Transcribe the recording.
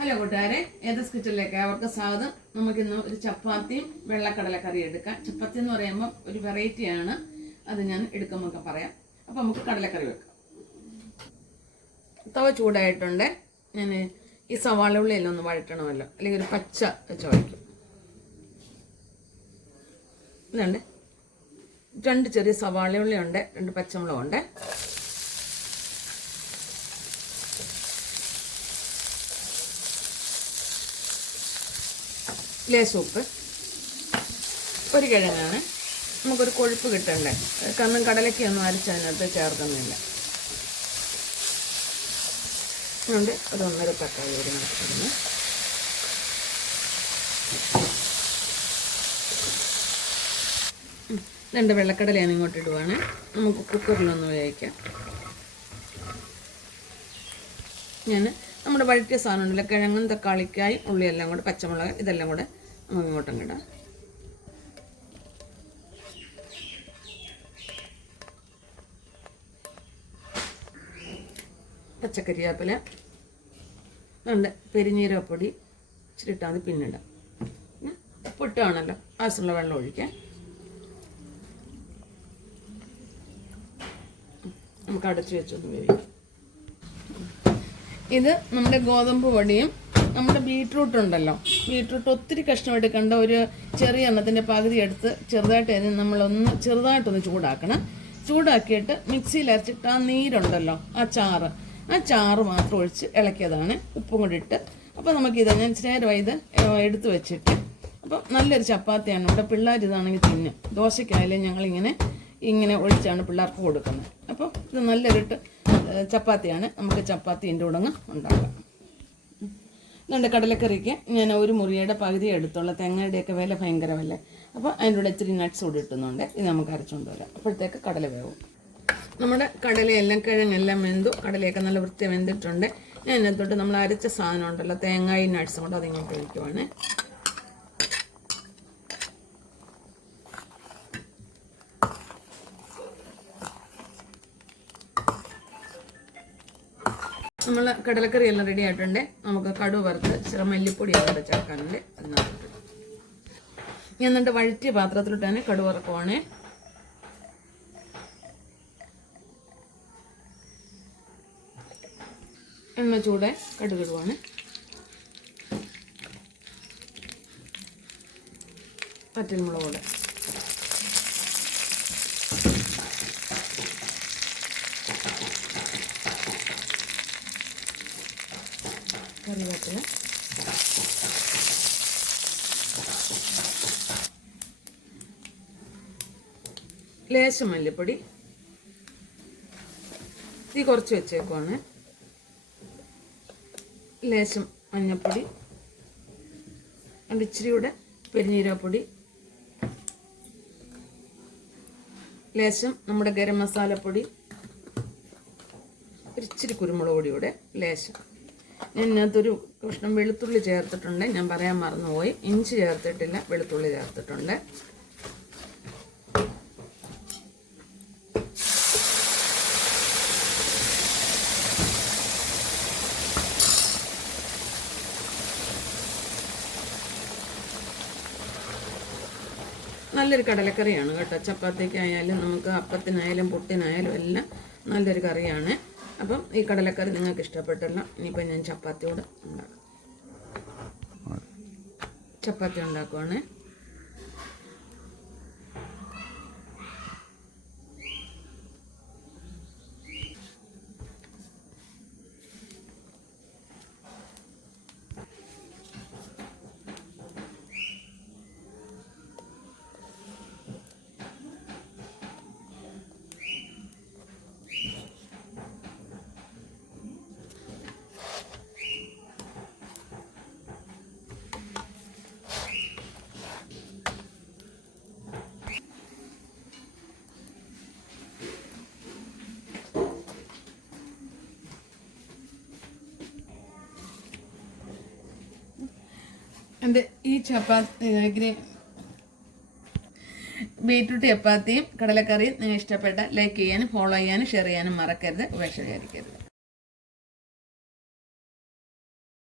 Hello കൂട്ടുകാരെ ഏതസ് കിച്ചണിലേക്ക് അവർക്ക് സ്വാഗതം. നമുക്കിന്ന് ഒരു ചപ്പാത്തിയും വെള്ളക്കടലക്കറി എടുക്കാം. ചപ്പാത്തി എന്ന് പറയുമ്പോൾ ഒരു വെറൈറ്റിയാണ് അത് ഞാൻ എടുക്കുമ്പോൾ പറയാം. അപ്പോൾ നമുക്ക് കടലക്കറി വെക്കാം. തവ ചൂടായിട്ടുണ്ട്. ഞാൻ ഈ സവാള ഉള്ളിയെല്ലാം ഒന്ന് വഴറ്റണമല്ലോ. അല്ലെങ്കിൽ ഒരു പച്ച വെച്ച് വഴറ്റും. ഇതുണ്ട്. രണ്ട് ചെറിയ സവാള ഉള്ളിയുണ്ട് രണ്ട് പച്ചമുളകുണ്ട്. ലേശം ഉപ്പ് ഒരു കിഴങ്ങാണ്. നമുക്കൊരു കൊഴുപ്പ് കിട്ടണ്ടേ? കാരണം കടലയ്ക്കൊന്നും അരച്ച് അതിനകത്ത് ചേർക്കുന്നില്ല. അതുകൊണ്ട് ഒരു തക്കാളി ഒരു മണിക്കൂറിന് രണ്ട് വെള്ളക്കടലയാണ് ഇങ്ങോട്ട് ഇടുവാണ്. നമുക്ക് കുക്കറിലൊന്ന് ഉപയോഗിക്കാം ഞാൻ നമ്മുടെ വഴറ്റിയ സാധനം ഉണ്ടല്ലോ. കിഴങ്ങും തക്കാളിക്കായും ഉള്ളിയെല്ലാം കൂടെ പച്ചമുളക് ഇതെല്ലാം കൂടെ ഇങ്ങോട്ടും ഇടാം പച്ചക്കരിയാപ്പില ഉണ്ട് പെരിഞ്ഞീരപ്പൊടി ഇച്ചിരി ഇട്ടാൽ മതി പിന്നിടാം പിന്നെ പുട്ടാണല്ലോ ആവശ്യമുള്ള വെള്ളം ഒഴിക്കാം. നമുക്ക് അടച്ചു വെച്ചൊന്ന് വേവിക്കാം. ഇത് നമ്മുടെ ഗോതമ്പ് പൊടിയും നമ്മുടെ ബീട്രൂട്ട് ഉണ്ടല്ലോ. ബീട്രൂട്ട് ഒത്തിരി കഷ്ണം എടുക്കേണ്ട ഒരു ചെറിയ എണ്ണത്തിന്റെ പകുതി എടുത്ത് ചെറുതായിട്ട് അതിന് നമ്മളൊന്ന് ചെറുതായിട്ടൊന്ന് ചൂടാക്കണം. ചൂടാക്കിയിട്ട് മിക്സിയിൽ അരച്ചിട്ട് ആ നീരുണ്ടല്ലോ ആ ചാറ്. ആ ചാറ് മാത്രം ഒഴിച്ച് ഇളക്കിയതാണ്. ഉപ്പും കൂടി ഇട്ട്. അപ്പോൾ നമുക്കിത് ഞാൻ നേരമായി ഇത് എടുത്ത് വെച്ചിട്ട്. അപ്പം നല്ലൊരു ചപ്പാത്തിയാണ്. ഇവിടെ പിള്ളേർ ഇതാണെങ്കിൽ തിന്നും. ദോശയ്ക്കായാലും ഞങ്ങളിങ്ങനെ ഇങ്ങനെ ഒഴിച്ചാണ് പിള്ളേർക്ക് കൊടുക്കുന്നത്. അപ്പോൾ ഇത് നല്ലൊരു ചപ്പാത്തിയാണ്. നമുക്ക് ചപ്പാത്തിന്റെ ഉടങ്ങ് ഉണ്ടാക്കാം. രണ്ട് കടലക്കറിക്ക്. ഞാൻ ഒരു മുറിയുടെ പകുതി എടുത്തുള്ള. തെങ്ങയുടെയൊക്കെ വില ഭയങ്കരമല്ലേ? അപ്പോൾ അതിന്റെ കൂടെ ഇച്ചിരി നട്ട്സ് കൂടി ഇട്ടുന്നുണ്ട്. ഇത് നമുക്ക് അരച്ചുകൊണ്ട് വരാം. അപ്പോഴത്തേക്ക് കടല വേവും. നമ്മുടെ കടലയെല്ലാം കിഴങ്ങെല്ലാം വെന്തു. കടലയൊക്കെ നല്ല വൃത്തി വെന്തിട്ടുണ്ട്. ഞാൻ അതിനകത്തോട്ട് നമ്മൾ അരച്ച സാധനം ഉണ്ടല്ലോ തേങ്ങയും നട്ട്സും കൊണ്ട് അതിങ്ങോട്ട് ഒഴിക്കുവാണ്. നമ്മൾ കടലക്കറി എല്ലാം റെഡി ആയിട്ടുണ്ട്. നമുക്ക് കടുവ് വറുത്ത് ചില മല്ലിപ്പൊടി അവിടെ ചേർക്കാനുണ്ട്. ഞാൻ എന്നിട്ട് വഴറ്റിയ പാത്രത്തിലിട്ടാണ് കടുവ് വറക്കുവാണ്. എണ്ണ ചൂടെ കടുകിടുവാണ് പറ്റൽമുളക് കറിവേപ്പില. ലേശം മല്ലിപ്പൊടി. ഈ കുറച്ച് വെച്ചേക്കുവാണ്. ലേശം മഞ്ഞൾപ്പൊടി ഇച്ചിരി കൂടെ പെരിഞ്ഞീരപ്പൊടി ലേശം നമ്മുടെ ഗരം മസാലപ്പൊടി. ഒരിച്ചിരി കുരുമുളക് പൊടിയുടെ ലേശം. ഞാൻ ഇതിനകത്തൊരു കഷ്ണം വെളുത്തുള്ളി ചേർത്തിട്ടുണ്ട്. ഞാൻ പറയാൻ മറന്നുപോയി. ഇഞ്ചി ചേർത്തിട്ടില്ല. വെളുത്തുള്ളി ചേർത്തിട്ടുണ്ട്. നല്ലൊരു കടലക്കറിയാണ് കേട്ടോ. ചപ്പാത്തിക്കായാലും നമുക്ക് അപ്പത്തിനായാലും പുട്ടിനായാലും എല്ലാം നല്ലൊരു കറിയാണ്. അപ്പം ഈ കടലക്കറി നിങ്ങൾക്ക് ഇഷ്ടപ്പെട്ടല്ല. ഇനിയിപ്പോൾ ഞാൻ ചപ്പാത്തിയോട് ഉണ്ടാക്കാം. ചപ്പാത്തി ഉണ്ടാക്കുവാണ്. എന്റെ ഈ ചപ്പാത്തി ബീറ്റ്റൂട്ട് ചപ്പാത്തിയും കടലക്കറിയും നിങ്ങൾ ഇഷ്ടപ്പെട്ട ലൈക്ക് ചെയ്യാനും ഫോളോ ചെയ്യാനും ഷെയർ ചെയ്യാനും മറക്കരുത്. ഉപേക്ഷ വിചാരിക്കരുത്.